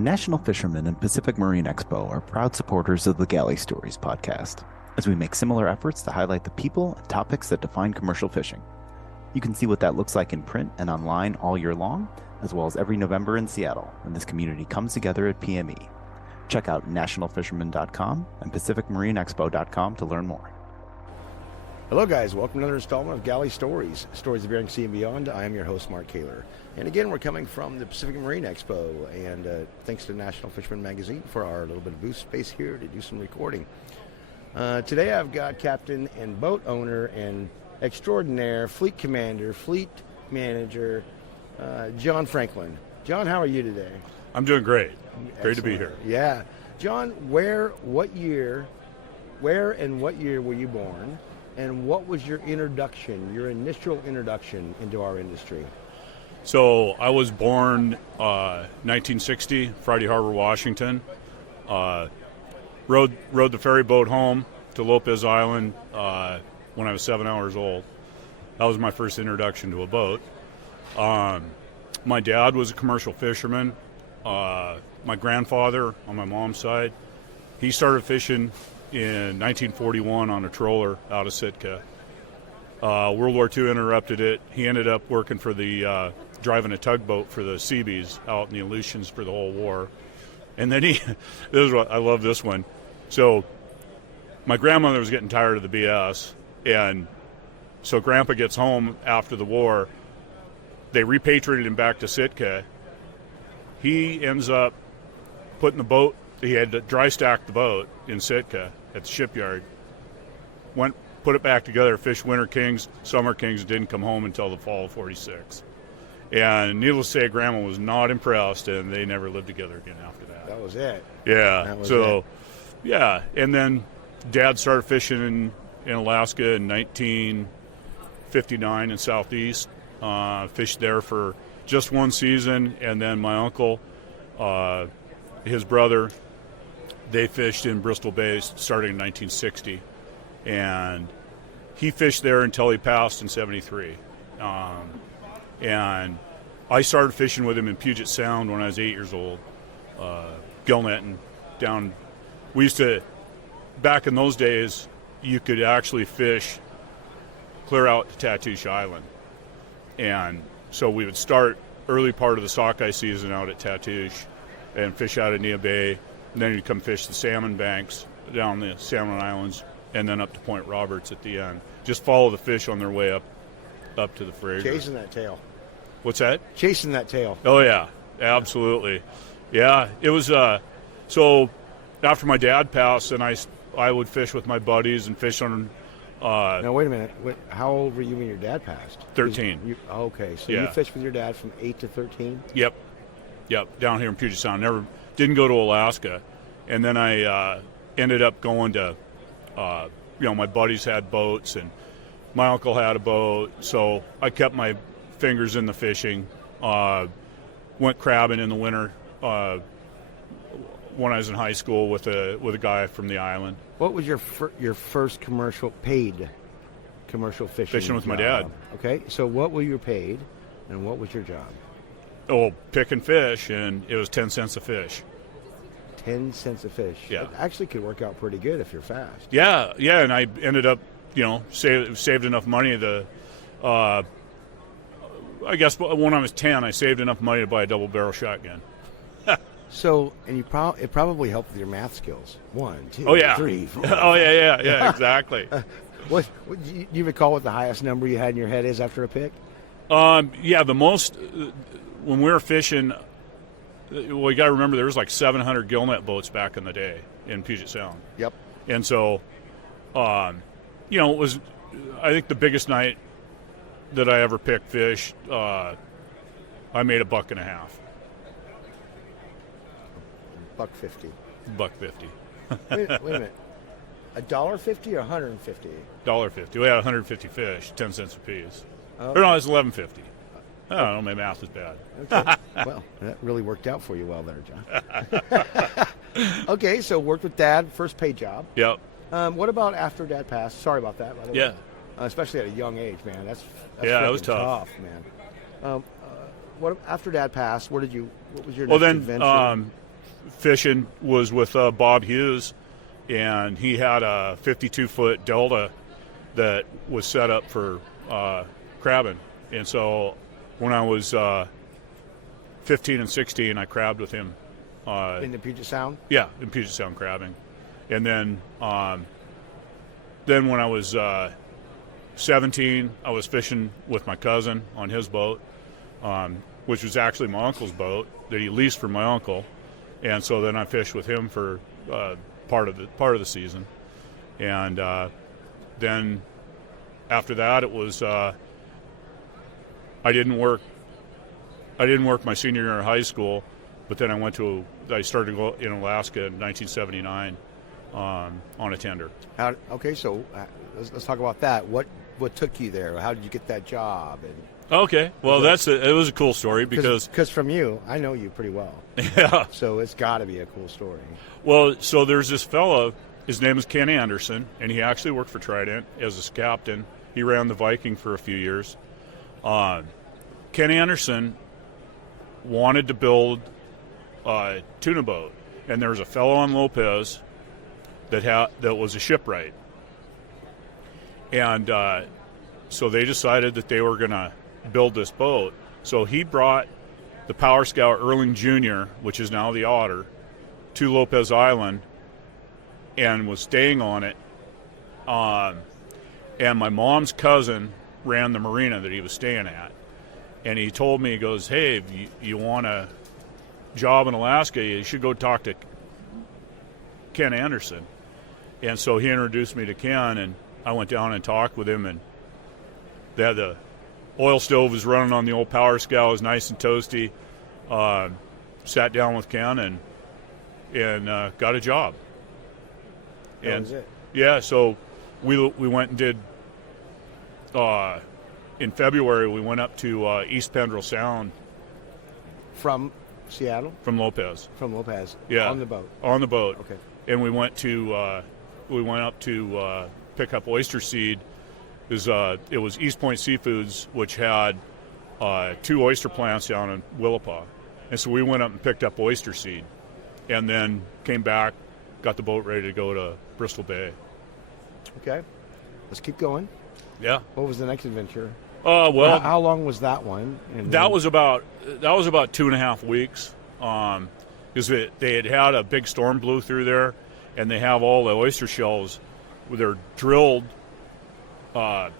National Fishermen and Pacific Marine Expo are proud supporters of the Galley Stories podcast, as we make similar efforts to highlight the people and topics that define commercial fishing. You can see what that looks like in print and online all year long, as well as every November in Seattle, when this community comes together at PME. Check out nationalfisherman.com and pacificmarineexpo.com to learn more. Hello guys, welcome to another installment of Galley Stories, Stories of Bering Sea and Beyond. I am your host, Mark Kaler. And again, we're coming from the Pacific Marine Expo, and thanks to National Fisherman Magazine for our little bit of booth space here to do some recording. Today I've got captain and boat owner and extraordinaire, fleet commander, fleet manager, John Franklin. John, how are you today? I'm doing great. Excellent. Great to be here. Yeah. John, where and what year were you born? And what was your initial introduction into our industry? So I was born 1960, Friday Harbor, Washington. Rode the ferry boat home to Lopez Island when I was 7 hours old. That was my first introduction to a boat. My dad was a commercial fisherman. My grandfather on my mom's side, he started fishing in 1941 on a trawler out of Sitka. World War II interrupted it. He ended up working for the driving a tugboat for the Seabees out in the Aleutians for the whole war. And then I love this one. So my grandmother was getting tired of the BS, and so Grandpa gets home after the war. They repatriated him back to Sitka. He ends up putting the boat. He had to dry stack the boat in Sitka at the shipyard. Put it back together, fished Winter Kings, Summer Kings, didn't come home until the fall of '46. And needless to say, Grandma was not impressed, and they never lived together again after that. That was it. Yeah. That was so, it. yeah. And then Dad started fishing in Alaska in 1959 in Southeast. Fished there for just one season, and then my uncle, his brother, they fished in Bristol Bay starting in 1960, and he fished there until he passed in '73. And I started fishing with him in Puget Sound when I was 8 years old, gill netting down. We used to, back in those days, you could actually fish clear out to Tatoosh Island, and so we would start early part of the sockeye season out at Tatoosh and fish out of Nia Bay. And then you'd come fish the salmon banks down the Salmon Islands, and then up to Point Roberts at the end. Just follow the fish on their way up to the Fraser. Chasing that tail. What's that? Chasing that tail. Oh yeah, absolutely. Yeah, it was. So after my dad passed, and I would fish with my buddies and fish on. Now wait a minute. How old were you when your dad passed? 13. Okay, so Yeah. you fished with your dad from 8 to 13. Yep, down here in Puget Sound. Didn't go to Alaska, and then I ended up going to, my buddies had boats, and my uncle had a boat, so I kept my fingers in the fishing. Went crabbing in the winter when I was in high school with a guy from the island. What was your first paid commercial fishing? Fishing with my job? dad. Okay, so what were you paid, and what was your job? Oh, picking fish, and it was 10 cents a fish. 10 cents a fish. Yeah. That actually could work out pretty good if you're fast. Yeah, and I ended up, saved enough money to, I guess when I was 10, I saved enough money to buy a double barrel shotgun. So, and it probably helped with your math skills. 1, 2, Oh yeah. 3, 4. Oh yeah, exactly. What do you recall what the highest number you had in your head is after a pick? Yeah, the most when we were fishing. Well, you got to remember there was like 700 gill net boats back in the day in Puget Sound. Yep. And so, it was, I think, the biggest night that I ever picked fish. I made $1.50. $1.50. $1.50. Wait a minute. $1.50 or $150? $1.50. We had 150 fish, 10 cents a piece. Okay. Or no, it's $11.50. I don't know. My math is bad. Okay. Well, that really worked out for you well there, John. Okay, so worked with Dad, first paid job. Yep. What about after Dad passed? Sorry about that, by the way. Yeah. Especially at a young age, man. That's Yeah, that was freaking tough. man. What after Dad passed? What was your Well, next then adventure? fishing was with Bob Hughes, and he had a 52-foot Delta that was set up for crabbing. And so when I was 15 and 16, I crabbed with him. In the Puget Sound? Yeah, in Puget Sound crabbing. And then when I was 17, I was fishing with my cousin on his boat, which was actually my uncle's boat that he leased from my uncle. And so then I fished with him for part of the season. And then after that, it was I didn't work my senior year in high school, but then I started to go in Alaska in 1979 on a tender. Okay, so let's talk about that. What took you there? How did you get that job? And Okay, well, it was a cool story because from you, I know you pretty well. Yeah. So it's got to be a cool story. Well, so there's this fellow. His name is Ken Anderson, and he actually worked for Trident as a captain. He ran the Viking for a few years. Ken Anderson wanted to build a tuna boat, and there was a fellow on Lopez that was a shipwright, and so they decided that they were going to build this boat. So he brought the Power Scout Erling Jr., which is now the Otter, to Lopez Island and was staying on it. And my mom's cousin ran the marina that he was staying at. And he told me, he goes, hey, if you want a job in Alaska, you should go talk to Ken Anderson. And so he introduced me to Ken, and I went down and talked with him, and the oil stove was running on the old Power Scout. It was nice and toasty. Sat down with Ken and got a job. That was it. Yeah, so we went and did. In February, we went up to East Pendrell Sound From Seattle? from Lopez. From Lopez. Yeah, On the boat. On the boat. Okay. And we went up to pick up oyster seed. It was East Point Seafoods, which had 2 oyster plants down in Willapa. And so we went up and picked up oyster seed, and then came back, got the boat ready to go to Bristol Bay. Okay. Let's keep going. Yeah. What was the next adventure? Well, How long was that one? And that was about 2.5 weeks. Because they had a big storm blew through there, and they have all the oyster shells. They're drilled,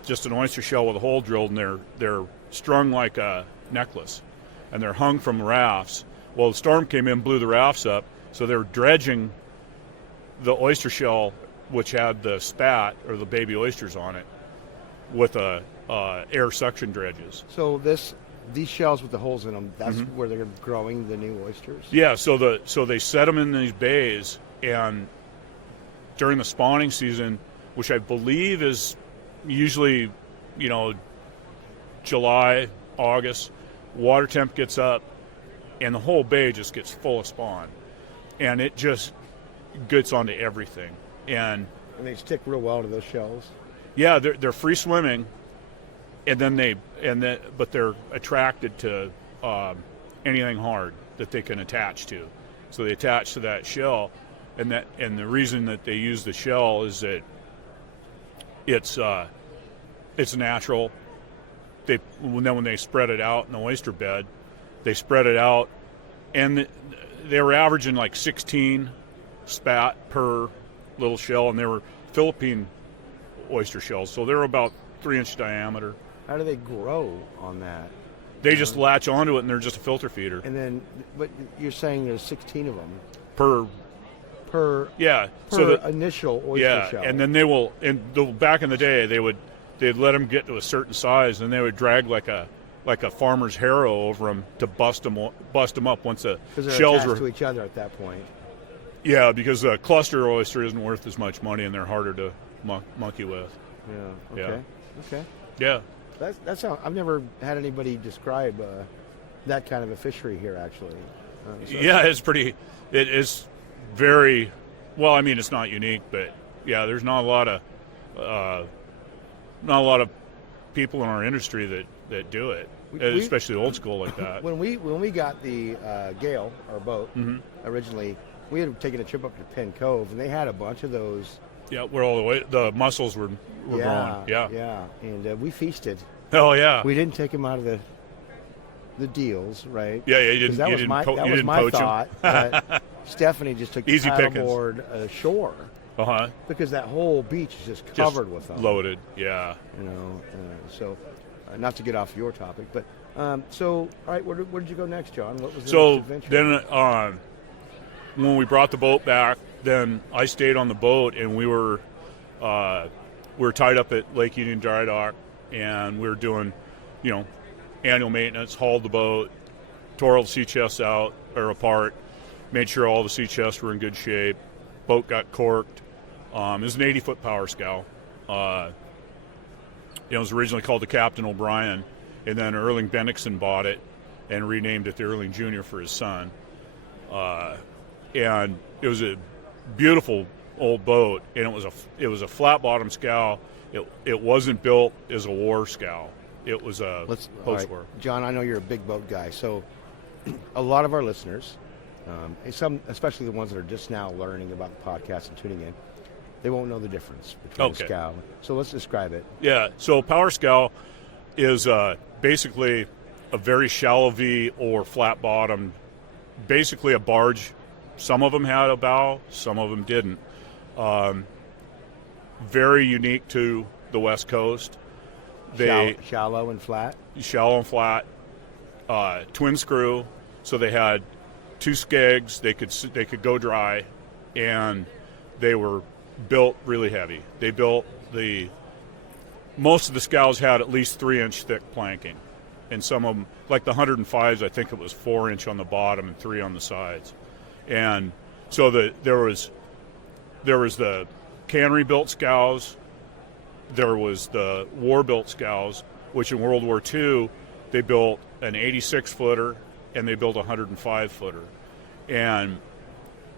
just an oyster shell with a hole drilled, and they're strung like a necklace, and they're hung from rafts. Well, the storm came in, blew the rafts up, so they're dredging the oyster shell, which had the spat or the baby oysters on it, with air suction dredges. So these shells with the holes in them, that's where they're growing the new oysters? Yeah, so they set them in these bays, and during the spawning season, which I believe is usually, July, August, water temp gets up, and the whole bay just gets full of spawn, and it just gets onto everything. And they stick real well to those shells? Yeah, they're free swimming, but they're attracted to anything hard that they can attach to. So they attach to that shell, and the reason that they use the shell is that it's natural. When they spread it out in the oyster bed, they spread it out, and they were averaging like 16 spat per little shell, and they were Philippine oyster shells, so they're about 3-inch diameter. How do they grow on that? They just latch onto it, and they're just a filter feeder. And then, but you're saying there's 16 of them per initial oyster shell. And then they will. Back in the day, they'd let them get to a certain size, and they would drag like a farmer's harrow over them to bust them up once the shells were to each other at that point. Yeah, because a cluster oyster isn't worth as much money, and they're harder to monkey with. Yeah. Okay. Okay. Yeah. That's how I've never had anybody describe that kind of a fishery here. Actually. Yeah, it's pretty. It is very well. I mean, it's not unique, but yeah, there's not a lot of people in our industry that do it. especially old school like that. When we got the Gale, our boat, originally, we had taken a trip up to Penn Cove, and they had a bunch of those. Yeah, we're all the way. The mussels were growing. Yeah. Yeah, and we feasted. Oh yeah. We didn't take them out of the deals, right? Yeah, you didn't. That You was didn't. my You didn't my poach thought. But Stephanie just took Easy the pickings. paddleboard ashore them. because that whole beach is just covered with them. Loaded. Yeah. So not to get off your topic, but so all right, where did you go next, John? What was the So next adventure? then, when we brought the boat back, then I stayed on the boat, and we were tied up at Lake Union Dry Dock, and we were doing, annual maintenance. Hauled the boat, tore all the sea chests out or apart, made sure all the sea chests were in good shape. Boat got corked. It was an 80-foot power scow. It was originally called the Captain O'Brien, and then Erling Bennigsen bought it and renamed it the Erling Jr. for his son. And it was a beautiful old boat, and it was a flat bottom scow. It wasn't built as a war scow. It was a post-war. Right. John, I know you're a big boat guy, so a lot of our listeners, and some, especially the ones that are just now learning about the podcast and tuning in, they won't know the difference between a scow. So let's describe it. Yeah. So power scow is basically a very shallow V or flat bottom, basically a barge. Some of them had a bow, some of them didn't. Very unique to the West Coast. Shallow and flat? Shallow and flat. Twin screw, so they had two skegs. They could go dry, and they were built really heavy. They built most of the scows had at least 3-inch thick planking, and some of them, like the 105s, I think it was 4-inch on the bottom and 3 on the sides. And so there was the cannery built scows, there was the war built scows, which in World War II they built an 86-footer and they built a 105-footer, and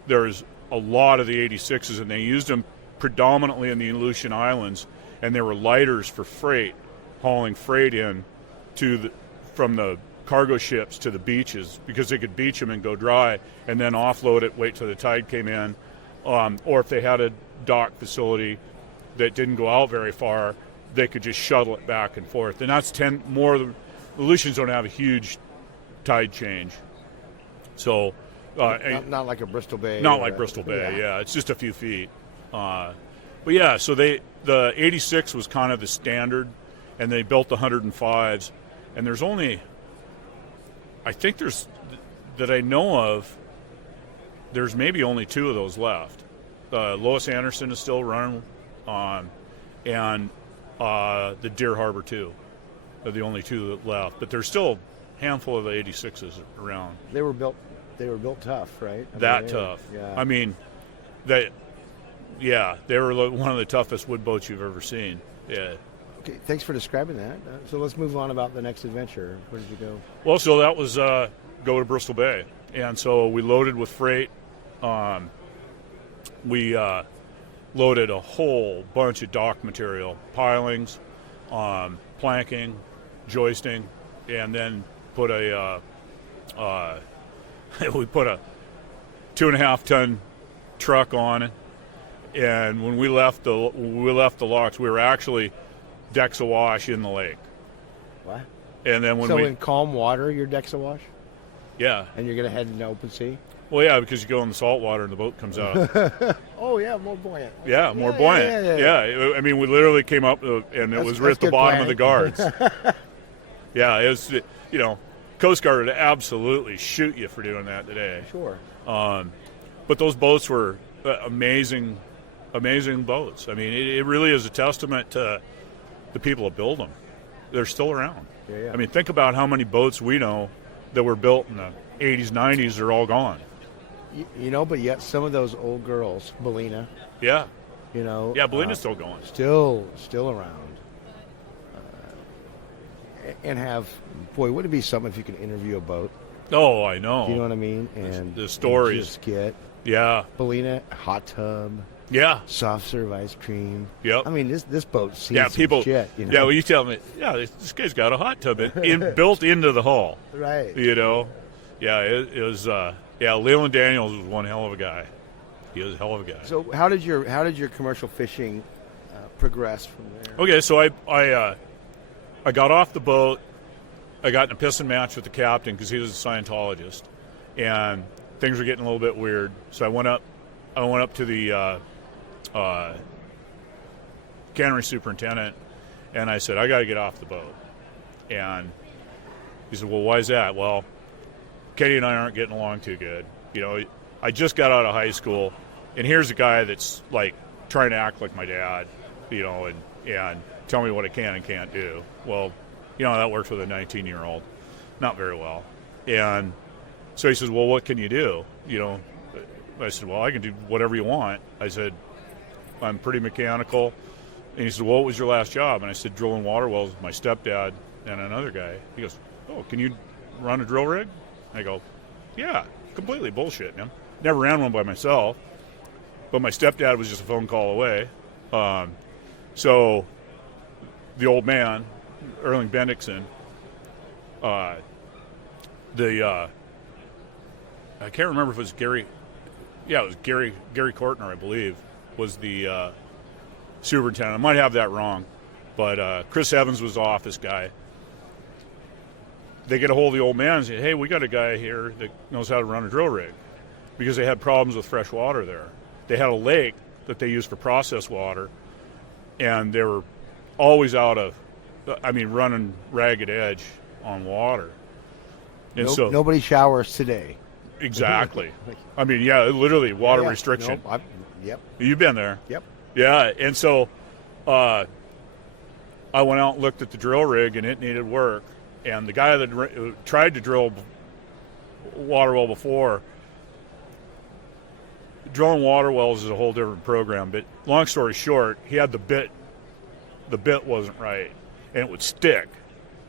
there's a lot of the 86s, and they used them predominantly in the Aleutian Islands, and they were lighters for freight, hauling freight in from the cargo ships to the beaches, because they could beach them and go dry and then offload it, wait till the tide came in, or if they had a dock facility that didn't go out very far, they could just shuttle it back and forth. And that's the Aleutians don't have a huge tide change, so not like a Bristol Bay. Not like Bristol Bay, yeah. It's just a few feet. But yeah, so the 86 was kind of the standard, and they built the 105s, and there's only, I think that I know of, there's maybe only 2 of those left. Lois Anderson is still running, and the Deer Harbor 2 are the only 2 that left. But there's still a handful of the 86s around. They were built tough, right? Tough. Yeah. I mean, they were one of the toughest wood boats you've ever seen. Yeah. Okay, thanks for describing that. So let's move on about the next adventure. Where did you go? Well, so that was go to Bristol Bay, and so we loaded with freight. We loaded a whole bunch of dock material, pilings, planking, joisting, and then put we put a 2.5-ton truck on it. And when we left the locks, we were actually decks awash in the lake. What? And then in calm water, your deck's awash? Yeah. And you're going to head into open sea? Well, yeah, because you go in the salt water and the boat comes out. Oh, yeah, more buoyant. Yeah, more buoyant. Yeah. I mean, we literally came up and it was right at the bottom of the guards. Yeah, it was, Coast Guard would absolutely shoot you for doing that today. Sure. But those boats were amazing boats. I mean, it really is a testament to the people that build them. They're still around. Yeah. I mean, think about how many boats we know that were built in the 80s, 90s are all gone. But yet some of those old girls, Bellina. Yeah. Yeah, Bellina's still going. Still around. And wouldn't it be something if you could interview a boat? Oh, I know. You know what I mean? And the stories. Just get Yeah. Bellina, hot tub. Yeah. soft serve ice cream. Yep. I mean, this boat sees Yeah, some people. shit, you know? Yeah, well, you tell me. Yeah, this guy's got a hot tub built into the hull. Right. You know. Yeah, it was. Yeah, Leland Daniels was one hell of a guy. He was a hell of a guy. So how did your commercial fishing progress from there? Okay, so I got off the boat. I got in a pissing match with the captain because he was a Scientologist, and things were getting a little bit weird. So I went up to the cannery superintendent, and I said, I got to get off the boat. And he said, well, why is that? Well, Kenny and I aren't getting along too good. You know, I just got out of high school, and here's a guy that's like trying to act like my dad, you know, and tell me what I can and can't do. Well, you know, that works with a 19-year-old. Not very well. And so he says, well, what can you do? You know, I said, well, I can do whatever you want. I said, I'm pretty mechanical. And he said, well, what was your last job? And I said, drilling water wells with my stepdad and another guy. He goes, oh, can you run a drill rig? I go, yeah, completely bullshit, man. Never ran one by myself, but my stepdad was just a phone call away. So the old man, Erling Bendixson, I can't remember if it was Gary. Yeah, it was Gary Kortner, I believe, was the superintendent. I might have that wrong, but Chris Evans was the office guy. They get a hold of the old man and say, hey, we got a guy here that knows how to run a drill rig, because they had problems with fresh water there. They had a lake that they used for processed water, and they were always running ragged edge on water. And so nobody showers today. Exactly. I mean, yeah, literally water restriction. Nope, yep. You've been there. Yep. Yeah, and so I went out and looked at the drill rig, and it needed work. And the guy that tried to drill water well before, drilling water wells is a whole different program. But long story short, he had the bit wasn't right, and it would stick,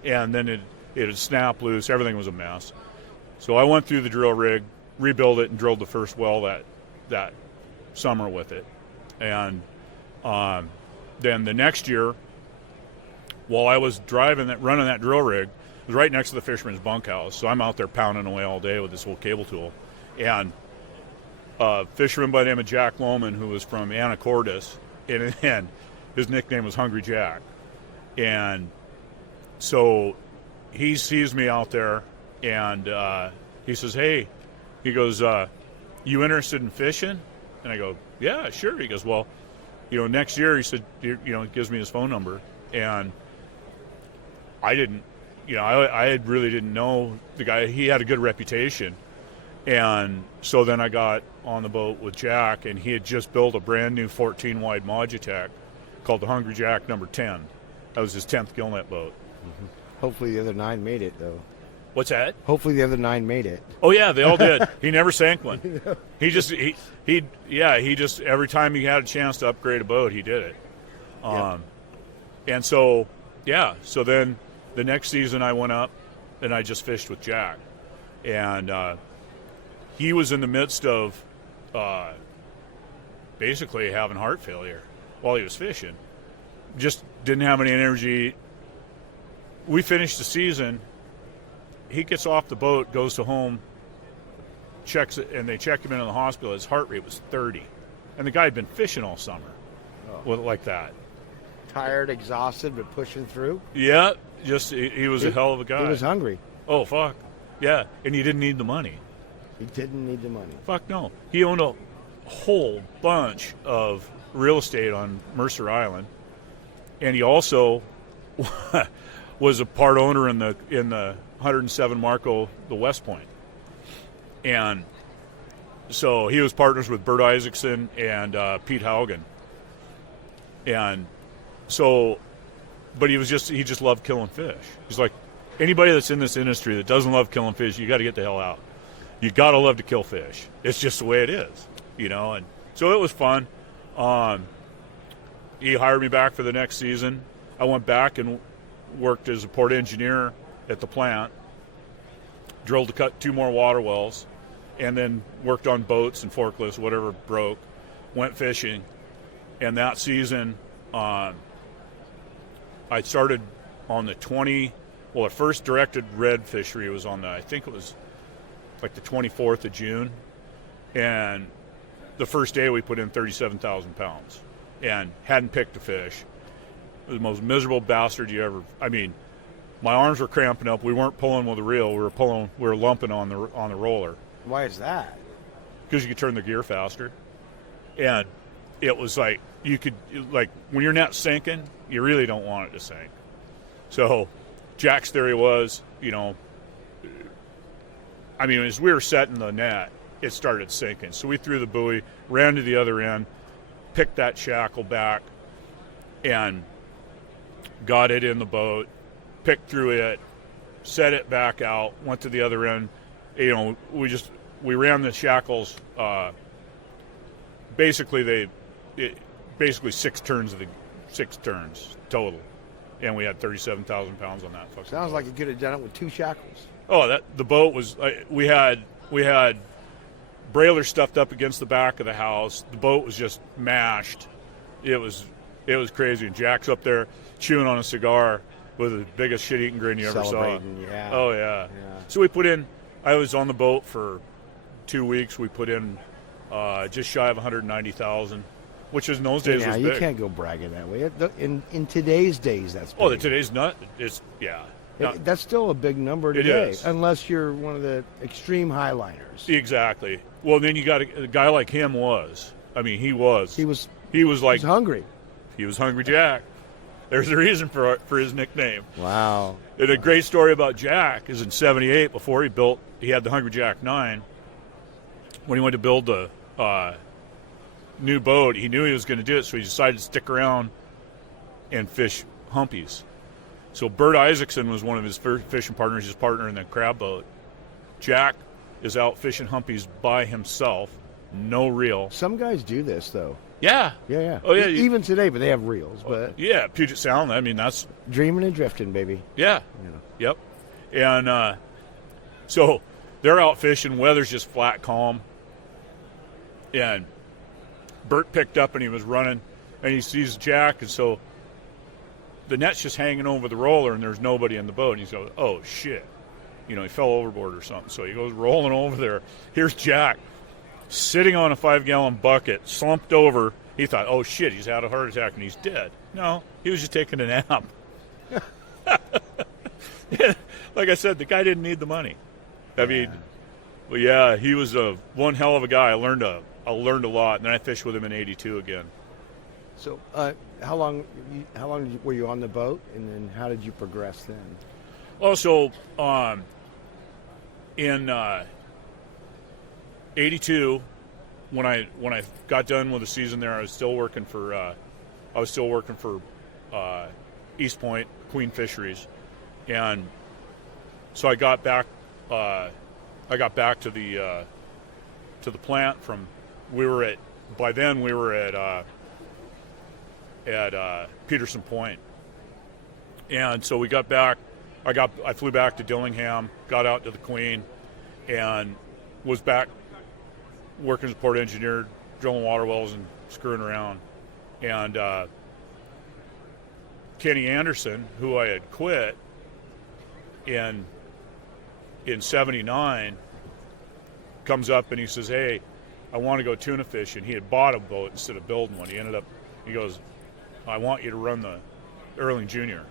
and then it would snap loose. Everything was a mess. So I went through the drill rig, rebuilt it, and drilled the first well that summer with it. And then the next year, while I was running that drill rig, it was right next to the fisherman's bunkhouse. So I'm out there pounding away all day with this old cable tool. And a fisherman by the name of Jack Lohman, who was from Anacortes, and his nickname was Hungry Jack. And so he sees me out there, and he says, hey, he goes, you interested in fishing? And I go, yeah, sure. He goes, well, you know, next year, he said, he gives me his phone number. And I didn't, I really didn't know the guy. He had a good reputation. And so then I got on the boat with Jack, and he had just built a brand new 14-wide Modutech called the Hungry Jack number 10. That was his 10th gillnet boat. Mm-hmm. Hopefully the other 9 made it, though. What's that? Hopefully the other 9 made it. Oh yeah, they all did. He never sank one. He just every time he had a chance to upgrade a boat, he did it. And so then the next season I went up and I just fished with Jack, and he was in the midst of basically having heart failure while he was fishing. Just didn't have any energy. We finished the season. He gets off the boat, goes to home, checks it, and they checked him into the hospital. His heart rate was 30. And the guy had been fishing all summer like that. Tired, exhausted, but pushing through? Yeah, he was a hell of a guy. He was hungry. Oh, fuck. Yeah, and he didn't need the money. He didn't need the money. Fuck no. He owned a whole bunch of real estate on Mercer Island, and he also was a part owner in the 107 Marco, the West Point. And so he was partners with Bert Isaacson and Pete Haugen. And so, but he just loved killing fish. He's like, anybody that's in this industry that doesn't love killing fish, you got to get the hell out. You got to love to kill fish. It's just the way it is, and so it was fun. He hired me back for the next season. I went back and worked as a port engineer at the plant, drilled to cut 2 more water wells, and then worked on boats and forklifts, whatever broke, went fishing, And that season, I started on the the first directed red fishery was on I think it was like the 24th of June. And the first day we put in 37,000 pounds and hadn't picked a fish. It was the most miserable bastard you ever, my arms were cramping up. We weren't pulling with a reel. We were lumping on the roller. Why is that? Because you could turn the gear faster. And it was like, when your net's sinking, you really don't want it to sink. So Jack's theory was, as we were setting the net, it started sinking. So we threw the buoy, ran to the other end, picked that shackle back, and got it in the boat, picked through it, set it back out, went to the other end. We ran the shackles. Basically 6 turns total, and we had 37,000 pounds on that. Sounds like you could have done it with 2 shackles. Oh, the boat was. We had brailers stuffed up against the back of the house. The boat was just mashed. It was crazy. And Jack's up there chewing on a cigar with the biggest shit-eating grin you ever saw. Yeah. Oh yeah. So we put in. I was on the boat for 2 weeks. We put in just shy of 190,000, which in those days was big. You can't go bragging that way. In today's days, that's big. Oh, today's nut. It's that's still a big number today, unless you're one of the extreme highliners. Exactly. Well, then you got a guy like him was. He was hungry. He was Hungry Jack. There's a reason for his nickname. Wow. And a great story about Jack is in '78, before he had the Hungry Jack 9. When he went to build the new boat, he knew he was going to do it, so he decided to stick around and fish humpies. So Bert Isaacson was one of his fishing partners, his partner in the crab boat. Jack is out fishing humpies by himself, no reel. Some guys do this, though. Yeah. Yeah. Oh, yeah. Even today, but they have reels. But yeah, Puget Sound, that's... Dreaming and drifting, baby. Yeah. Yep. And so they're out fishing, weather's just flat calm. And Bert picked up and he was running, and he sees Jack, and so the net's just hanging over the roller, and there's nobody in the boat. And he goes, oh, shit. He fell overboard or something. So he goes rolling over there. Here's Jack sitting on a 5-gallon bucket, slumped over. He thought, oh, shit, he's had a heart attack and he's dead. No, he was just taking a nap. Like I said, the guy didn't need the money. He was one hell of a guy. I learned a lot, and then I fished with him in '82 again. So, how long were you on the boat, and then how did you progress then? Well, so in '82, when I got done with the season there, I was still working for East Point Queen Fisheries, and so I got back to the plant from. By then we were at Peterson Point, and so we got back. I flew back to Dillingham, got out to the Queen, and was back working as a port engineer, drilling water wells and screwing around. And Kenny Anderson, who I had quit in '79, comes up and he says, hey, I want to go tuna fishing. He had bought a boat instead of building one. He goes, I want you to run the Erling Junior,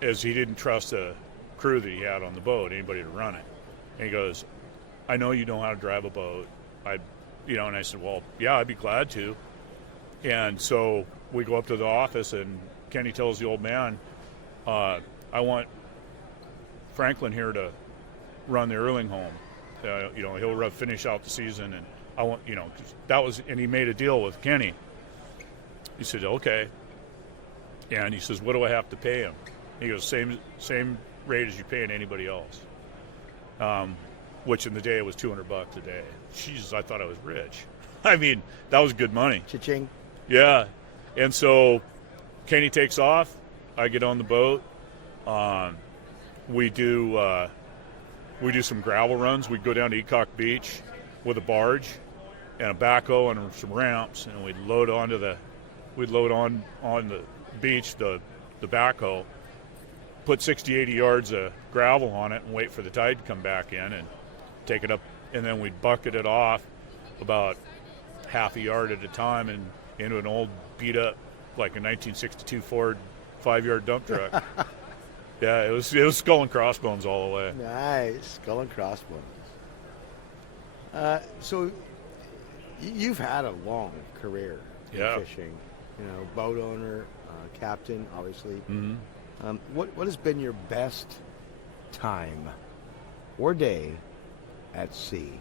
as he didn't trust the crew that he had on the boat, anybody to run it. And he goes, I know you know how to drive a boat. And I said, well, yeah, I'd be glad to. And so we go up to the office, and Kenny tells the old man, I want Franklin here to run the Erling home. He'll finish out the season, and I want, 'cause that was, and he made a deal with Kenny. He said, okay. And he says, what do I have to pay him? He goes, same rate as you paying anybody else. Which in the day was $200 a day. Jesus, I thought I was rich. That was good money. Cha-ching. Yeah. And so Kenny takes off. I get on the boat. We do some gravel runs. We go down to Ecock Beach with a barge and a backhoe and some ramps, and we'd load on the beach the backhoe, put 60, 80 yards of gravel on it, and wait for the tide to come back in and take it up, and then we'd bucket it off about half a yard at a time and into an old beat up, like a 1962 Ford 5-yard dump truck. Yeah, it was skull and crossbones all the way. Nice, skull and crossbones. So you've had a long career in fishing. You know, boat owner, captain, obviously. Mm-hmm. What has been your best time or day at sea?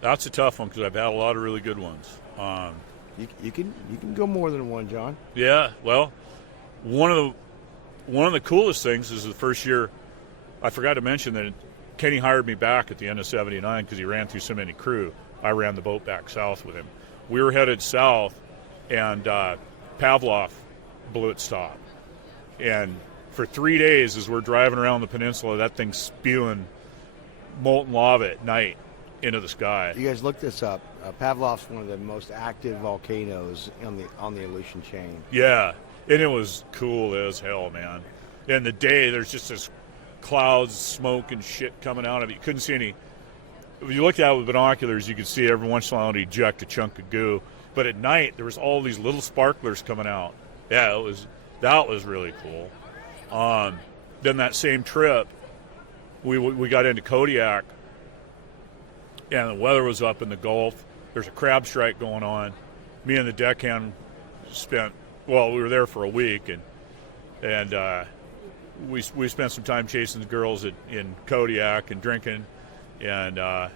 That's a tough one because I've had a lot of really good ones. You can go more than one, John. Yeah, well, one of the coolest things is the first year. I forgot to mention that Kenny hired me back at the end of '79 because he ran through so many crew. I ran the boat back south with him. We were headed south, and Pavlov blew its top. And for 3 days, as we're driving around the peninsula, that thing's spewing molten lava at night into the sky. You guys look this up. Pavlov's one of the most active volcanoes on the Aleutian chain. Yeah, and it was cool as hell, man. And the day, there's just this clouds, smoke, and shit coming out of it. You couldn't see any. If you looked at it with binoculars, you could see every once in a while it'd eject a chunk of goo. But at night, there was all these little sparklers coming out. Yeah, that was really cool. Then that same trip, we got into Kodiak, and the weather was up in the Gulf. There's a crab strike going on. Me and the deckhand we were there for a week, and we spent some time chasing the girls in Kodiak and drinking, and that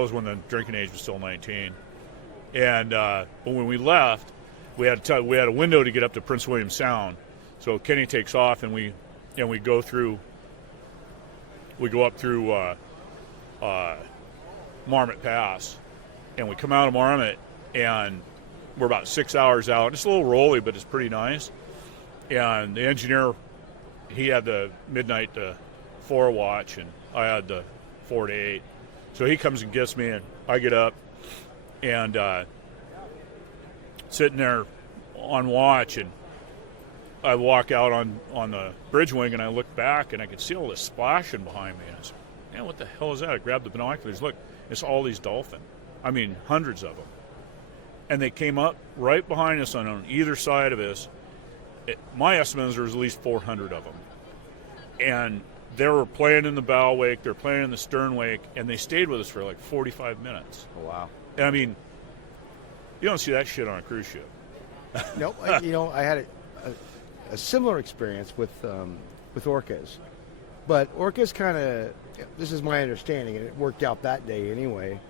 was when the drinking age was still 19. And but when we left, we had a window to get up to Prince William Sound. So Kenny takes off, and we go up through Marmot Pass, and we come out of Marmot, and we're about 6 hours out. It's a little rolly, but it's pretty nice. And the engineer, he had the midnight to 4 watch, and I had the 4 to 8. So he comes and gets me, and I get up, and sitting there on watch, and I walk out on the bridge wing, and I look back, and I could see all this splashing behind me. And I said, man, what the hell is that? I grabbed the binoculars. Look, it's all these dolphin. I mean, hundreds of them. And they came up right behind us on either side of us. My estimate is there was at least 400 of them. And they were playing in the bow wake, they were playing in the stern wake, and they stayed with us for like 45 minutes. Oh, wow. And I mean, you don't see that shit on a cruise ship. Nope. I had a similar experience with orcas. But orcas kind of, this is my understanding, and it worked out that day anyway,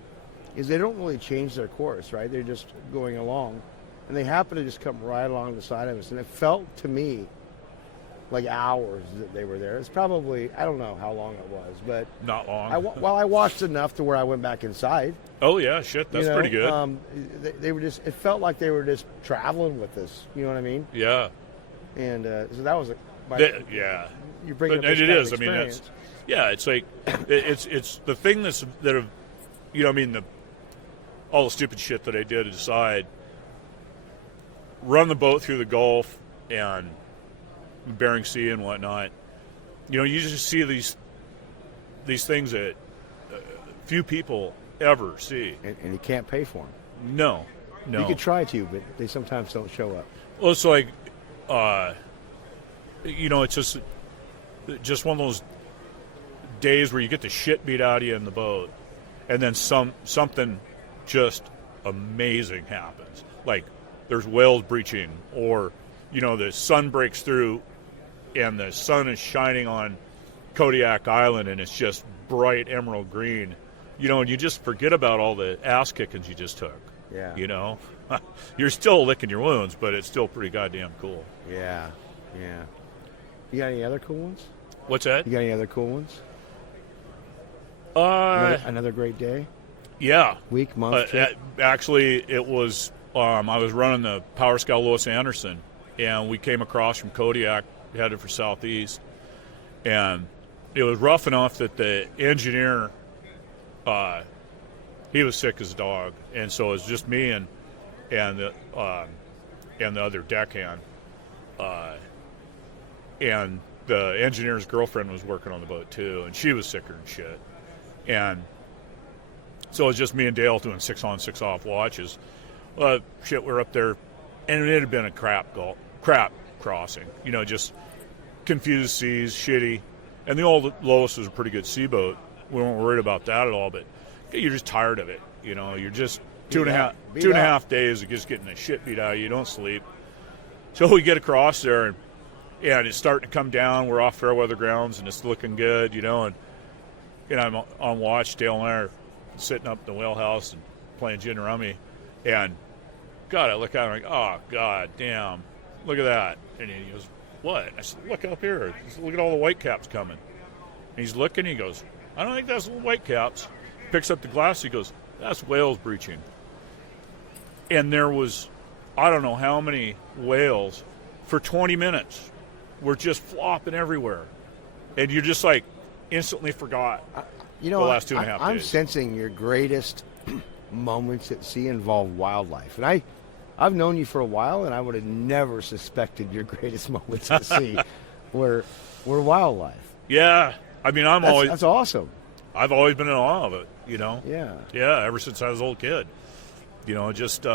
is they don't really change their course, right? They're just going along. And they happen to just come right along the side of us. And it felt to me like hours that they were there. It's probably, I don't know how long it was, but not long. I watched enough to where I went back inside. Oh yeah, shit, that's pretty good. They were just, it felt like they were just traveling with us. You know what I mean? Yeah. And so that was yeah. You bring up it is. I mean, experience. it's like it's the thing that have, I mean, all the stupid shit that I did to decide, run the boat through the Gulf and Bering Sea and whatnot. You just see these things that few people ever see, and you can't pay for them. No. You could try to, but they sometimes don't show up. Well, it's like, it's just one of those days where you get the shit beat out of you in the boat, and then something just amazing happens. Like there's whales breaching, or the sun breaks through, and the sun is shining on Kodiak Island, and it's just bright emerald green. And you just forget about all the ass kickings you just took. Yeah. You're still licking your wounds, but it's still pretty goddamn cool. Yeah. You got any other cool ones? What's that? You got any other cool ones? Another great day? Yeah. Week, month, trip? Actually, it was, I was running the Power Scow Louis Anderson, and we came across from Kodiak, headed for southeast, and it was rough enough that the engineer he was sick as a dog, and so it was just me and the other deckhand, and the engineer's girlfriend was working on the boat too, and she was sicker than shit, and so it was just me and Dale doing 6 on 6 off watches. We're up there, and it had been a crap crossing, just confused seas, shitty, and the old Lois was a pretty good sea boat. We weren't worried about that at all, but you're just tired of it. You're just two and a half days of just getting the shit beat out of you. You don't sleep. So we get across there, and it's starting to come down. We're off fair weather grounds, and it's looking good, and I'm on watch. Dale and I are sitting up in the whalehouse and playing gin rummy, and God, I look out and I'm like, oh, God damn, look at that. And he goes, what? I said, look up here. Look at all the whitecaps coming. And he's looking, he goes, I don't think that's whitecaps. Picks up the glass, he goes, that's whales breaching. And there was, I don't know how many whales for 20 minutes were just flopping everywhere. And you're just like instantly forgot the last 2.5 days. I'm sensing your greatest moments at sea involve wildlife. And I've known you for a while, and I would have never suspected your greatest moments at sea were wildlife. Yeah. I mean, that's awesome. I've always been in awe of it, Yeah. Yeah, ever since I was a little kid. Just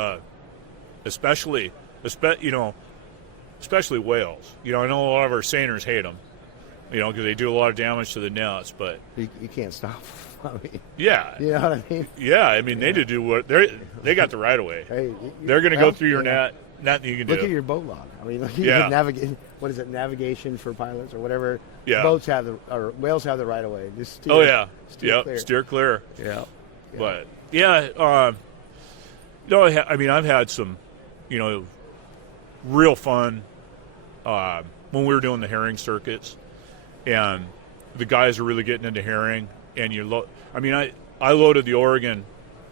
especially whales. I know a lot of our seiners hate them, because they do a lot of damage to the nets, but you can't stop them. Yeah. You know what I mean? Yeah, I mean, they do what they got the right of way. Hey, they're going to go through your net. Nothing you can do. Look at your boat log. I mean, look at what is it, navigation for pilots or whatever? Yeah. Boats or whales have the right of way. Just steer, steer clear. Steer clear. Yeah. But, I mean, I've had some, real fun when we were doing the herring circuits, and the guys are really getting into herring, and I loaded the Oregon.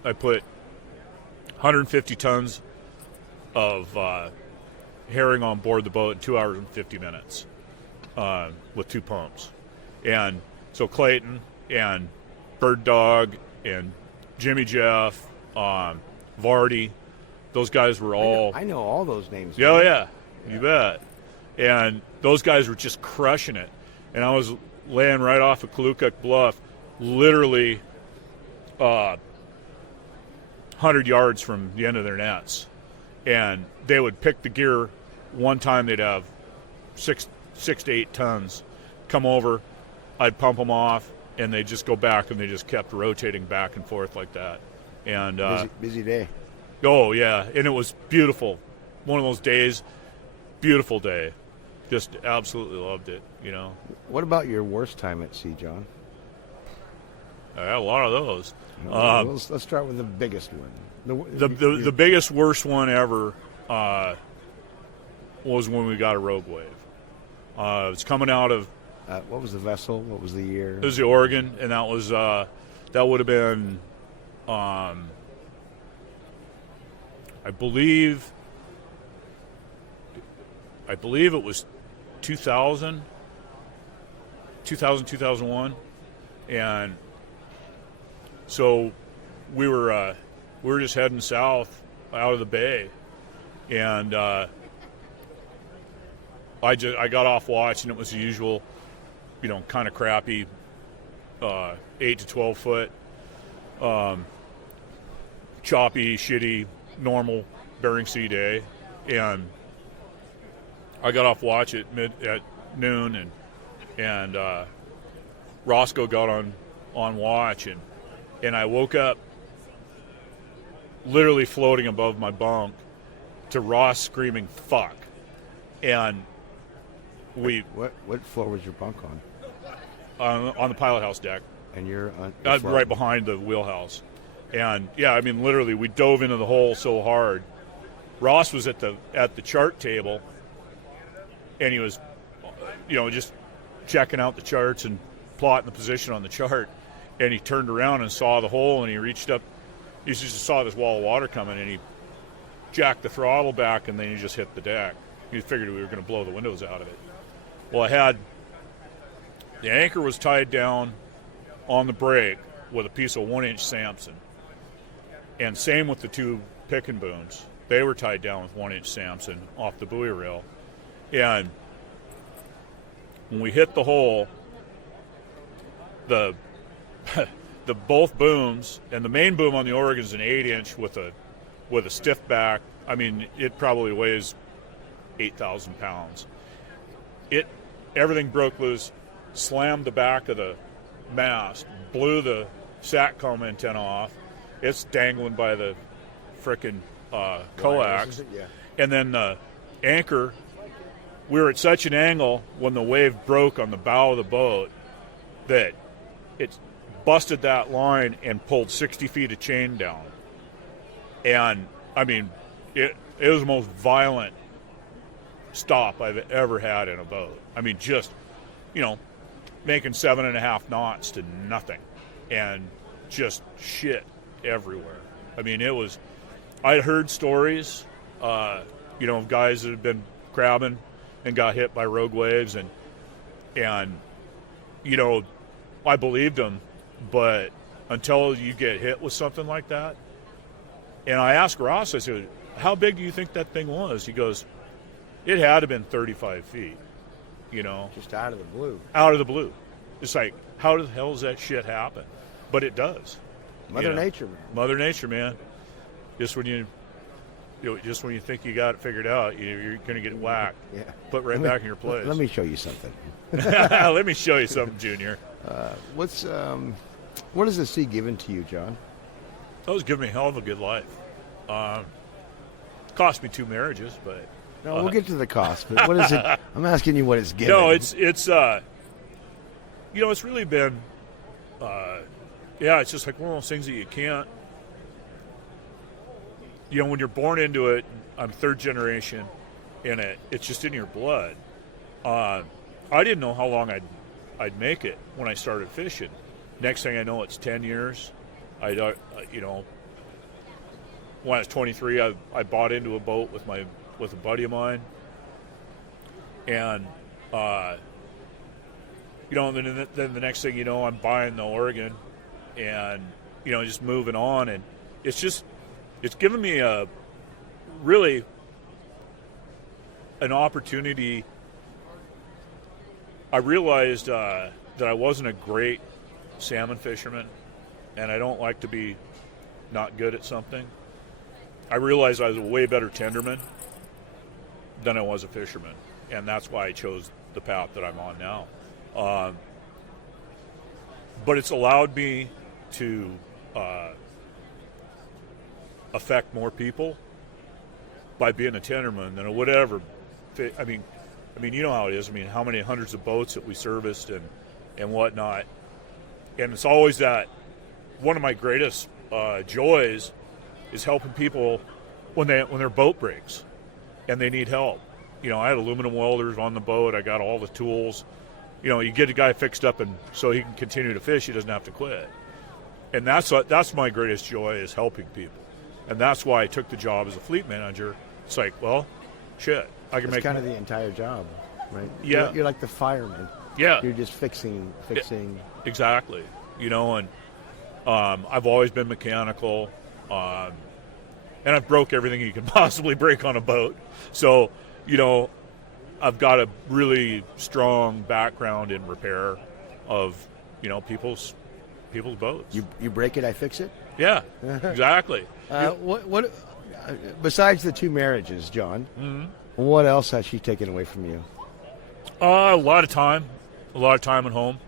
I put 150 tons of herring on board the boat in 2 hours and 50 minutes with 2 pumps. And so Clayton and Bird Dog and Jimmy Jeff, Vardy, those guys were all... I know all those names. Yeah, you bet. And those guys were just crushing it. And I was laying right off of Kalukuk Bluff, literally 100 yards from the end of their nets. And they would pick the gear. One time they'd have 6 to 8 tons come over. I'd pump them off, and they'd just go back, and they just kept rotating back and forth like that. And busy day. Oh, yeah. And it was beautiful. One of those days, beautiful day. Just absolutely loved it, What about your worst time at sea, John? I had a lot of those. Let's start with the biggest one. The biggest, worst one ever was when we got a rogue wave. It's coming out of... what was the vessel? What was the year? It was the Oregon, and that was that would have been, I believe it was 2001, and so we were just heading south out of the bay, and I got off watch, and it was the usual, kind of crappy 8 to 12 foot, choppy, shitty, normal Bering Sea day, and I got off watch at noon, and Roscoe got on watch, and I woke up literally floating above my bunk to Ross screaming "fuck," and what floor was your bunk on the pilot house deck, and you're right behind the wheelhouse, and literally we dove into the hole so hard. Ross was at the chart table, and he was just checking out the charts and plotting the position on the chart, and he turned around and saw the hole, and he reached up. He just saw this wall of water coming, and he jacked the throttle back, and then he just hit the deck. He figured we were going to blow the windows out of it. Well, the anchor was tied down on the brake, with a piece of 1-inch Samson. And same with the two picking boons. They were tied down with 1-inch Samson off the buoy rail. And when we hit the hole, the both booms, and the main boom on the Oregon is an 8-inch with a stiff back. I mean, it probably weighs 8,000 pounds. Everything broke loose, slammed the back of the mast, blew the SATCOM antenna off. It's dangling by the frickin' coax. Yeah. And then the anchor, we were at such an angle when the wave broke on the bow of the boat that it busted that line and pulled 60 feet of chain down. And, I mean, it was the most violent stop I've ever had in a boat. I mean, just, making 7.5 knots to nothing and just shit everywhere. I mean, I'd heard stories, of guys that had been crabbing and got hit by rogue waves and I believed them, but until you get hit with something like that. And I asked Ross, I said, how big do you think that thing was? He goes, it had to have been 35 feet, Just out of the blue. Out of the blue. It's like, how the hell does that shit happen? But it does. Mother Nature. Mother Nature, man. Just when you think you got it figured out, you're going to get whacked. Yeah. Put back in your place. Let me show you something. Let me show you something, Junior. What has the sea given to you, John? That was giving me a hell of a good life. Cost me 2 marriages, but no, we'll get to the cost. But what is it? I'm asking you what it's given. No, it's really been, it's just like one of those things that you can't. When you're born into it, I'm third generation in it. It's just in your blood. I didn't know how long I'd make it when I started fishing. Next thing I know, it's 10 years. When I was 23, I bought into a boat with a buddy of mine, and then the next thing you know, I'm buying the Oregon, and just moving on, and it's given me really an opportunity. I realized that I wasn't a great salmon fisherman, and I don't like to be not good at something. I realized I was a way better tenderman than I was a fisherman, and that's why I chose the path that I'm on now. But it's allowed me to affect more people by being a tenderman than whatever. I mean, you know how it is. I mean, how many hundreds of boats that we serviced and whatnot. And it's always that one of my greatest joys is helping people when their boat breaks and they need help. I had aluminum welders on the boat. I got all the tools. You get a guy fixed up and so he can continue to fish. He doesn't have to quit. And that's my greatest joy, is helping people. And that's why I took the job as a fleet manager. It's like, well, shit, I can make. It's kind of the entire job, right? Yeah. You're like the fireman. Yeah. You're just fixing. Exactly. And I've always been mechanical, and I've broke everything you can possibly break on a boat. So, I've got a really strong background in repair of, people's boats. You break it, I fix it. Yeah, exactly. What besides the 2 marriages, John? Mm-hmm. What else has she taken away from you? A lot of time at home.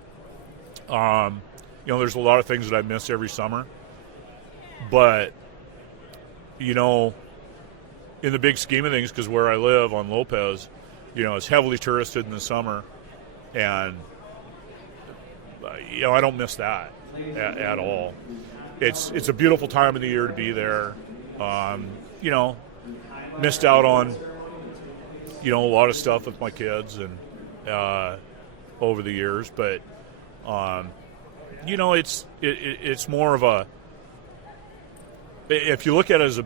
There's a lot of things that I miss every summer, but in the big scheme of things, because where I live on Lopez, it's heavily touristed in the summer, and I don't miss that at all. It's a beautiful time of the year to be there. Missed out on a lot of stuff with my kids and over the years, but it's more of a, if you look at it as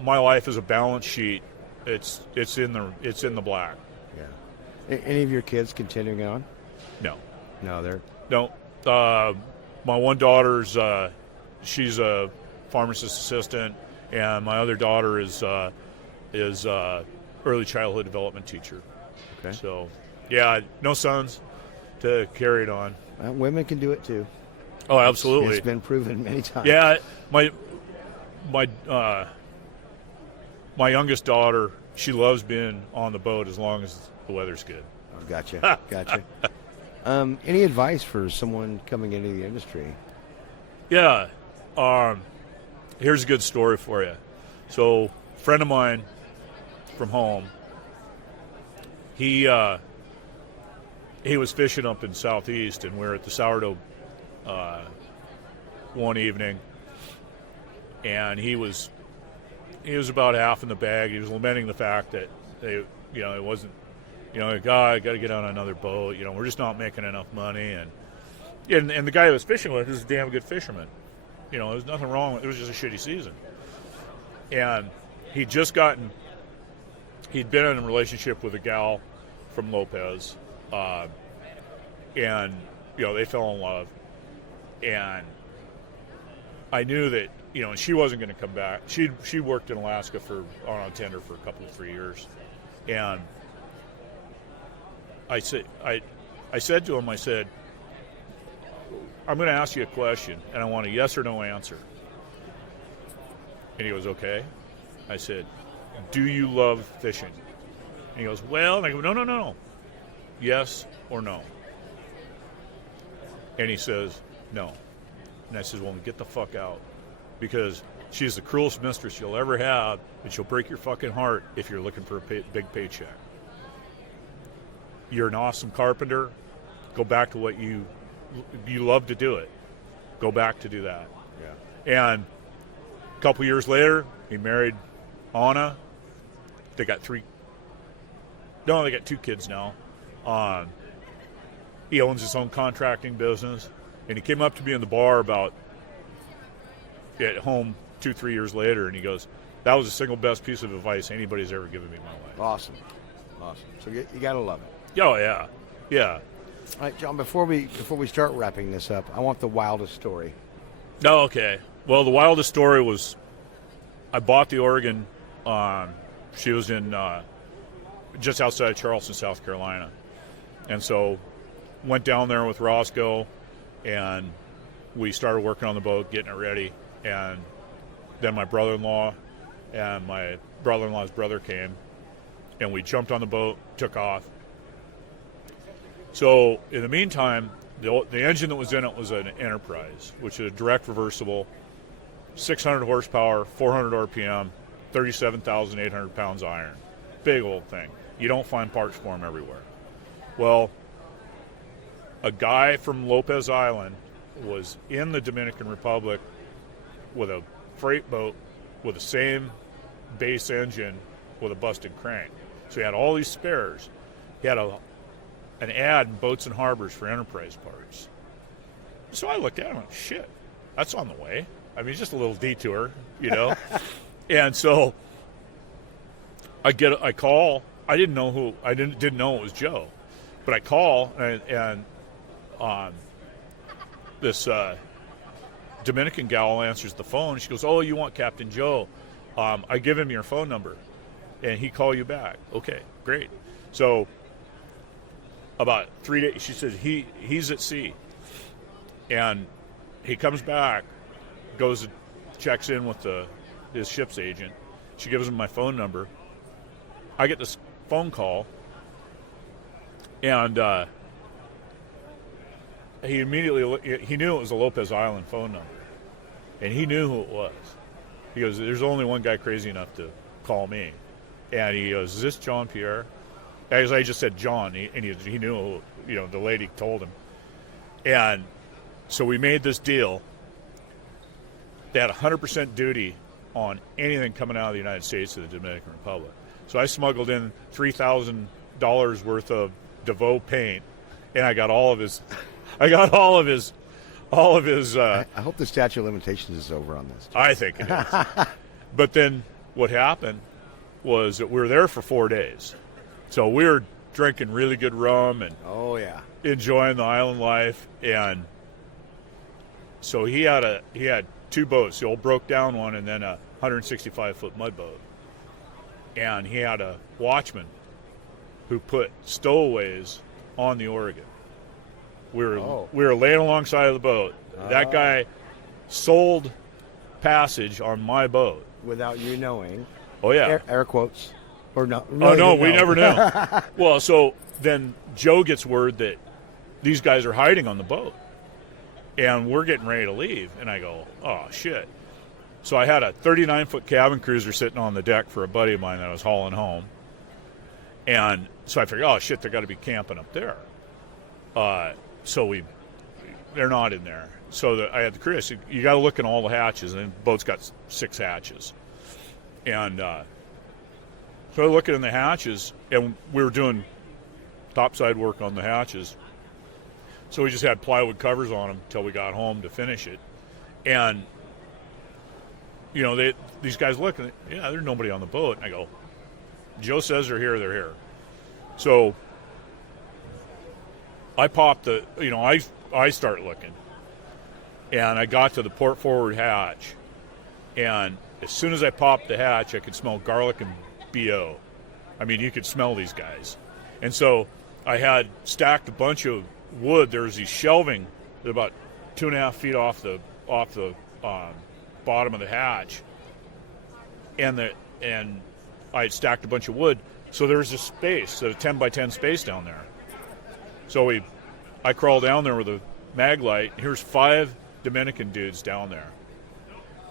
my life as a balance sheet, it's in the black. Yeah. Any of your kids continuing on? No. No, they're no. my one daughter's she's a pharmacist assistant, and my other daughter is early childhood development teacher. Okay. So, yeah, no sons to carry it on. Women can do it too. Oh, absolutely. It's been proven many times. Yeah, my youngest daughter, she loves being on the boat as long as the weather's good. Oh, gotcha. Any advice for someone coming into the industry? Yeah. Here's a good story for you. So, a friend of mine from home, he was fishing up in Southeast, and we were at the Sourdough one evening, and he was about half in the bag. He was lamenting the fact that it wasn't, like, I got to get on another boat. We're just not making enough money, and the guy I was fishing with is a damn good fisherman. There's nothing wrong with it. It was just a shitty season, and he'd been in a relationship with a gal from Lopez, and they fell in love, and I knew that she wasn't going to come back. She worked in Alaska on a tender for a couple of 3 years, and I said to him, I said, I'm going to ask you a question, and I want a yes or no answer. And he goes, okay. I said, do you love fishing? And he goes, well, and I go, no. Yes or no? And he says, no. And I said, well, get the fuck out. Because she's the cruelest mistress you'll ever have, and she'll break your fucking heart if you're looking for a big paycheck. You're an awesome carpenter. Go back to what you love to do it. Go back to do that. Yeah. And a couple years later, he married Anna. They got 2 kids now. He owns his own contracting business, and he came up to me in the bar at home 2-3 years later, and he goes, that was the single best piece of advice anybody's ever given me in my life. Awesome. So you got to love it. Oh, yeah. All right, John, before we start wrapping this up, I want the wildest story. Oh, okay. Well, the wildest story was I bought the Oregon. She was in just outside Charleston, South Carolina. And so went down there with Roscoe, and we started working on the boat, getting it ready. And then my brother-in-law and my brother-in-law's brother came, and we jumped on the boat, took off. So in the meantime, the engine that was in it was an Enterprise, which is a direct reversible, 600 horsepower, 400 RPM, 37,800 pounds iron. Big old thing. You don't find parts for them everywhere. Well, a guy from Lopez Island was in the Dominican Republic with a freight boat with the same base engine with a busted crank. So he had all these spares. He had an ad in Boats and Harbors for Enterprise parts. So I looked at him and went, shit, that's on the way. I mean, just a little detour, And so I call. I didn't know it was Joe, but I call and this Dominican gal answers the phone. She goes, "Oh, you want Captain Joe? I give him your phone number, and he call you back." Okay, great. So about 3 days, she says he's at sea, and he comes back, goes and checks in with his ship's agent. She gives him my phone number. I get this phone call, and he immediately knew it was a Lopez Island phone number, and he knew who it was. He goes, "There's only one guy crazy enough to call me," and he goes, "Is this John Pierre?" As I just said, John, and he knew who, the lady told him, and so we made this deal. They had 100% duty on anything coming out of the United States to the Dominican Republic. So I smuggled in $3,000 worth of DeVoe paint, and I got all of his. I hope the statute of limitations is over on this. I think it is. But then what happened was that we were there for 4 days. So we were drinking really good rum and oh yeah, enjoying the island life. And so he had two boats, the old broke down one and then a 165-foot mud boat. And he had a watchman who put stowaways on the Oregon. We were laying alongside of the boat. That guy sold passage on my boat Without you knowing. Oh yeah, Air quotes. Or no? Oh no, we never knew. Well, so then Joe gets word that these guys are hiding on the boat, and we're getting ready to leave. And I go, oh shit. So I had a 39-foot cabin cruiser sitting on the deck for a buddy of mine that I was hauling home. And so I figured, oh shit, they're got to be camping up there. So they're not in there. So I had the crew. I said, you got to look in all the hatches, and the boat's got 6 hatches. And so I look in the hatches, and we were doing topside work on the hatches. So we just had plywood covers on them until we got home to finish it. And you know, these guys look, and yeah, there's nobody on the boat. And I go, Joe says they're here. So I popped I start looking, and I got to the port forward hatch, and as soon as I popped the hatch, I could smell garlic and BO. I mean, you could smell these guys. And so I had stacked a bunch of wood. There was these shelving about 2.5 feet off the bottom of the hatch, and I had stacked a bunch of wood, so there was a space, a 10 by 10 space down there. So I crawled down there with a mag light. Here's 5 Dominican dudes down there,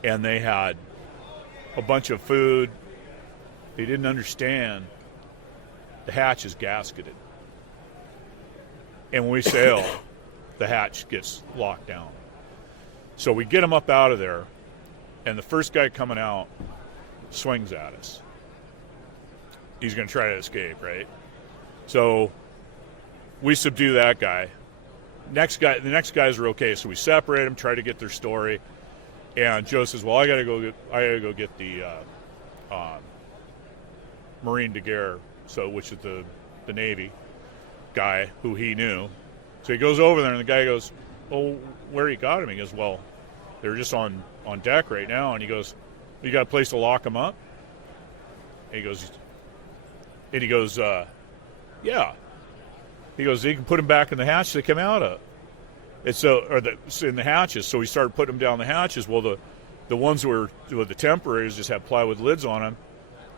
and they had a bunch of food. They didn't understand the hatch is gasketed, and when we sail, the hatch gets locked down. So we get them up out of there, and the first guy coming out swings at us. He's going to try to escape, right? So we subdue that guy. The next guys are okay, so we separate them, try to get their story, and Joe says, "Well, I got to go get the Marine de Guerre, which is the Navy guy who he knew." So he goes over there, and the guy goes, "Oh, where you got him?" He goes, "Well, they're just on deck right now." And he goes, "You got a place to lock them up?" And he goes, "Yeah." He goes, "You can put them back in the hatch they come out of." It's in the hatches. So we started putting them down the hatches. Well, the ones with the temporaries just have plywood lids on them.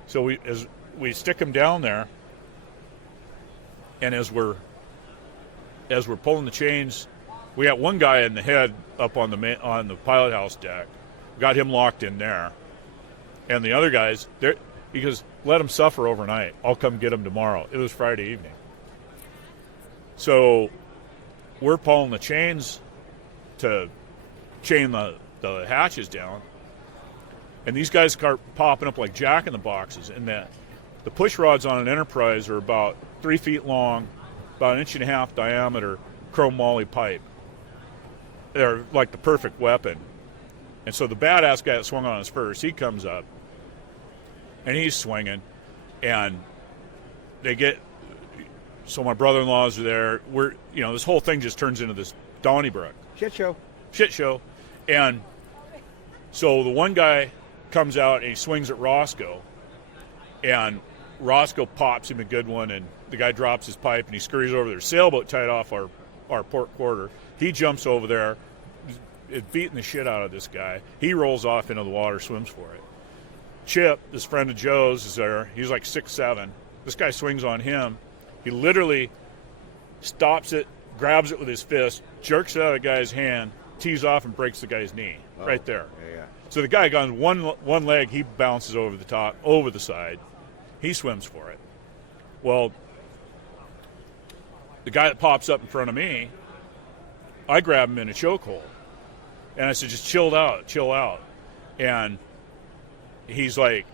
So we stick them down there, and as we're pulling the chains, we got one guy in the head up on the pilot house deck. Got him locked in there, and the other guys, he goes, "Let them suffer overnight. I'll come get them tomorrow." It was Friday evening. So we're pulling the chains to chain the hatches down, and these guys start popping up like jack-in-the-boxes. And the push rods on an Enterprise are about 3 feet long, about 1.5 inch diameter chrome moly pipe. They're like the perfect weapon. And so the badass guy that swung on us first, he comes up, and he's swinging, and so my brother-in-laws are there. This whole thing just turns into this Donnybrook Shit show. And so the one guy comes out and he swings at Roscoe, and Roscoe pops him a good one, and the guy drops his pipe, and he scurries over there. Sailboat tied off our port quarter. He jumps over there, is beating the shit out of this guy. He rolls off into the water, swims for it. Chip, this friend of Joe's, is there. He's like 6'7". This guy swings on him. He literally stops it, grabs it with his fist, jerks it out of the guy's hand, tees off, and breaks the guy's knee right there. Yeah. So the guy got one leg, he bounces over the side. He swims for it. Well, the guy that pops up in front of me, I grab him in a chokehold. And I said, "Just chill out. And he's like,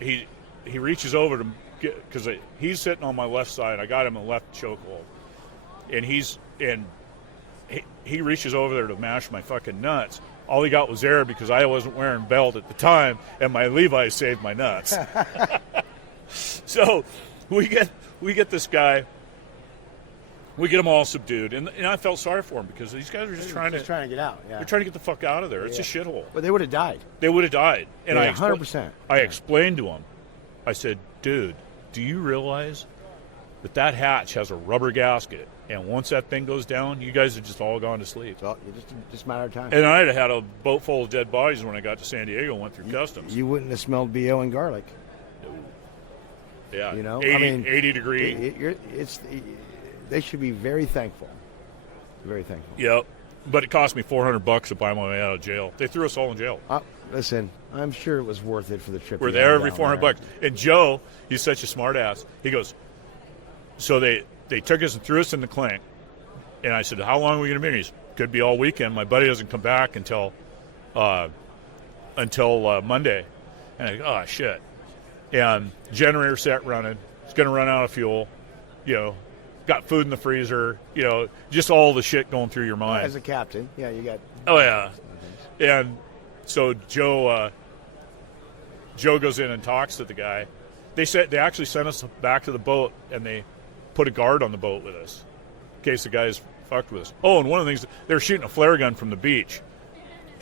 he reaches over to get, because he's sitting on my left side. I got him in the left chokehold. And he reaches over there to mash my fucking nuts. All he got was air because I wasn't wearing belt at the time, and my Levi's saved my nuts. So we get this guy. We get them all subdued, and I felt sorry for them because these guys are just trying to get out. Yeah. they're trying to get the fuck out of there. It's a shithole. But they would have died. They would have died. And Yeah, I 100%. I explained to them. I said, dude, do you realize that hatch has a rubber gasket, and once that thing goes down, you guys have just all gone to sleep. So just a matter of time. And I'd have had a boat full of dead bodies when I got to San Diego and went through customs. You wouldn't have smelled BO and garlic. Yeah, You know, 80 degree. They should be very thankful. Very thankful. Yep. But it cost me $400 to buy my way out of jail. They threw us all in jail. Listen, I'm sure it was worth it for the trip. We're you there had every down $400. And Joe, he's such a smart ass. He goes, so they took us and threw us in the clink. And I said, how long are we going to be? He said, could be all weekend. My buddy doesn't come back until Monday. And I go, oh, shit. And generator set running. It's going to run out of fuel. You know, got food in the freezer. You know, just all the shit going through your mind. As a captain, yeah, you got. Oh, yeah. And so Joe goes in and talks to the guy. They actually sent us back to the boat, and they put a guard on the boat with us in case the guys fucked with us. Oh, and one of the things, they were shooting a flare gun from the beach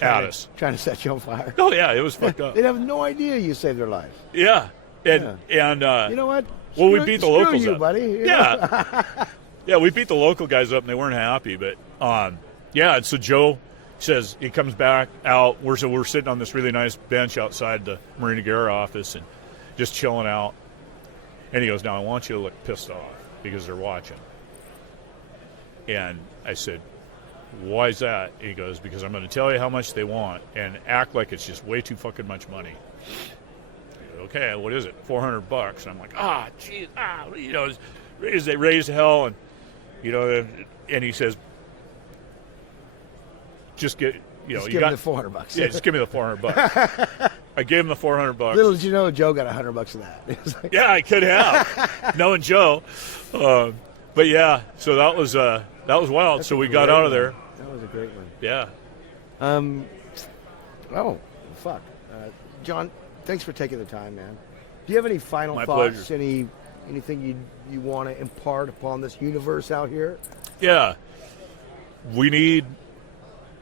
at us. Trying to set you on fire. Oh, yeah, it was fucked up. They'd have no idea you saved their life. Yeah. And you know what? Well, we beat the locals you, up. buddy. You Yeah. Yeah, we beat the local guys up, and they weren't happy. But, yeah, and so Joe says he comes back out. We're sitting on this really nice bench outside the Marina Guerra office and just chilling out. And he goes, now I want you to look pissed off because they're watching. And I said, why is that? He goes, because I'm going to tell you how much they want and act like it's just way too fucking much money. Okay, what is it? $400. And I'm like, geez, you know, they raised hell, and you know, and he says, just get, you know, just you give got me the $400. Yeah, just give me the $400. I gave him the $400. Little did you know, Joe got $100 of that. It was like, Yeah, I could have, knowing Joe. But yeah, so that was wild. So we got out of there. That was a great one. Yeah. Oh, fuck. John, thanks for taking the time, man. Do you have any final My thoughts? pleasure. Anything you want to impart upon this universe out here? Yeah.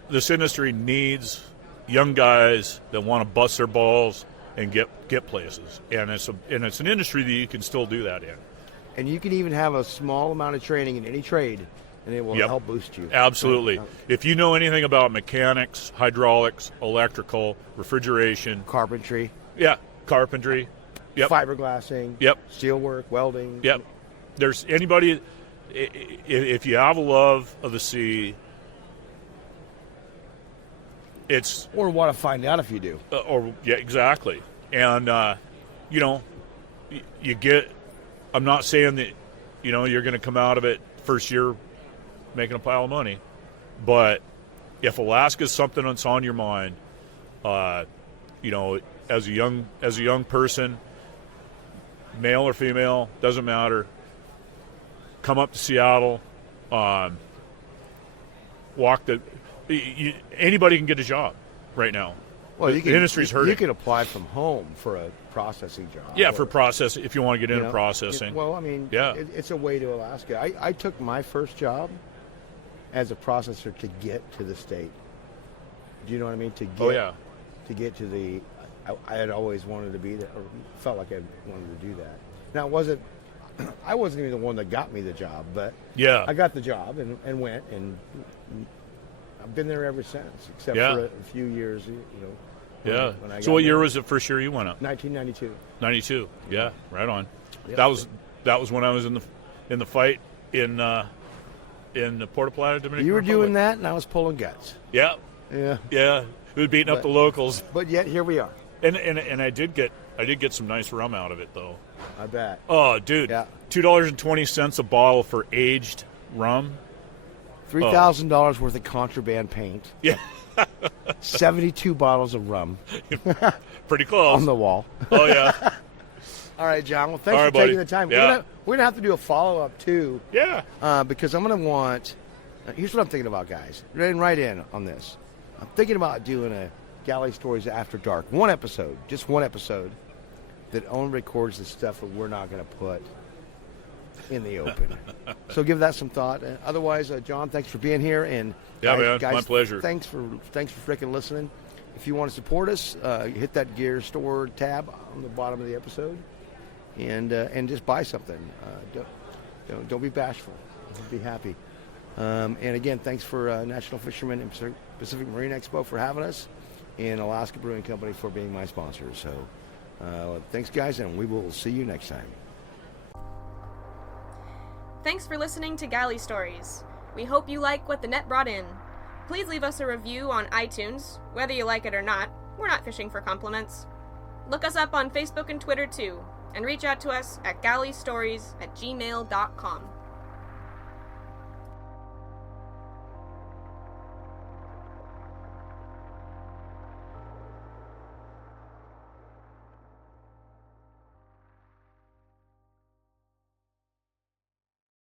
This industry needs young guys that want to bust their balls and get places. And it's an industry that you can still do that in. And you can even have a small amount of training in any trade, and it will help boost you. Absolutely. If you know anything about mechanics, hydraulics, electrical, refrigeration, Carpentry. yeah, carpentry, yep, Fiberglassing. yep, Steelwork, welding. yep. There's anybody, if you have a love of the sea, it's Or want to find out if you do. yeah, exactly. And you know, you get. I'm not saying that, you know, you're going to come out of it first year making a pile of money, but if Alaska's something that's on your mind, you know, as a young person, male or female, doesn't matter. Come up to Seattle, anybody can get a job right now. Well, the industry's hurting. You can apply from home for a processing job. Yeah, for process, if you want to get into processing. Well, I mean, yeah, it's a way to Alaska. I took my first job as a processor to get to the state. Do you know what I mean? To get to the, I had always wanted to be there, or felt like I wanted to do that. Now, I wasn't even the one that got me the job, but yeah, I got the job and went, and I've been there ever since, except for a few years, you know. When I so what year was the first year you went up? 1992. 92. Yeah, right on. Yep. That was when I was in the fight in the Puerto Plata, Dominican You were Republic. doing that, and I was pulling guts. Yeah. Yeah. Yeah. We were beating up the locals. But yet here we are. And I did get some nice rum out of it though. I bet. Oh, dude. Yeah. $2.20 a bottle for aged rum. $3,000 worth of contraband paint. Yeah. 72 bottles of rum Pretty close. on the wall. Oh yeah. All right, John. Well, thanks All for right, buddy. taking the time. Yeah. We're gonna have to do a follow-up too. Yeah. Because I'm gonna want. Here's what I'm thinking about, guys. Right in on this. I'm thinking about doing a Galley Stories After Dark. Just one episode, that only records the stuff that we're not gonna put in the open. So give that some thought. Otherwise, John, thanks for being here. And Yeah, man, guys, my pleasure. Thanks for freaking listening. If you want to support us, hit that Gear Store tab on the bottom of the episode, and just buy something. Don't be bashful. Be happy. And again, thanks for National Fishermen and Pacific Marine Expo for having us, and Alaska Brewing Company for being my sponsor. So thanks, guys, and we will see you next time. Thanks for listening to Galley Stories. We hope you like what the net brought in. Please leave us a review on iTunes. Whether you like it or not, we're not fishing for compliments. Look us up on Facebook and Twitter too, and reach out to us at galleystories@gmail.com.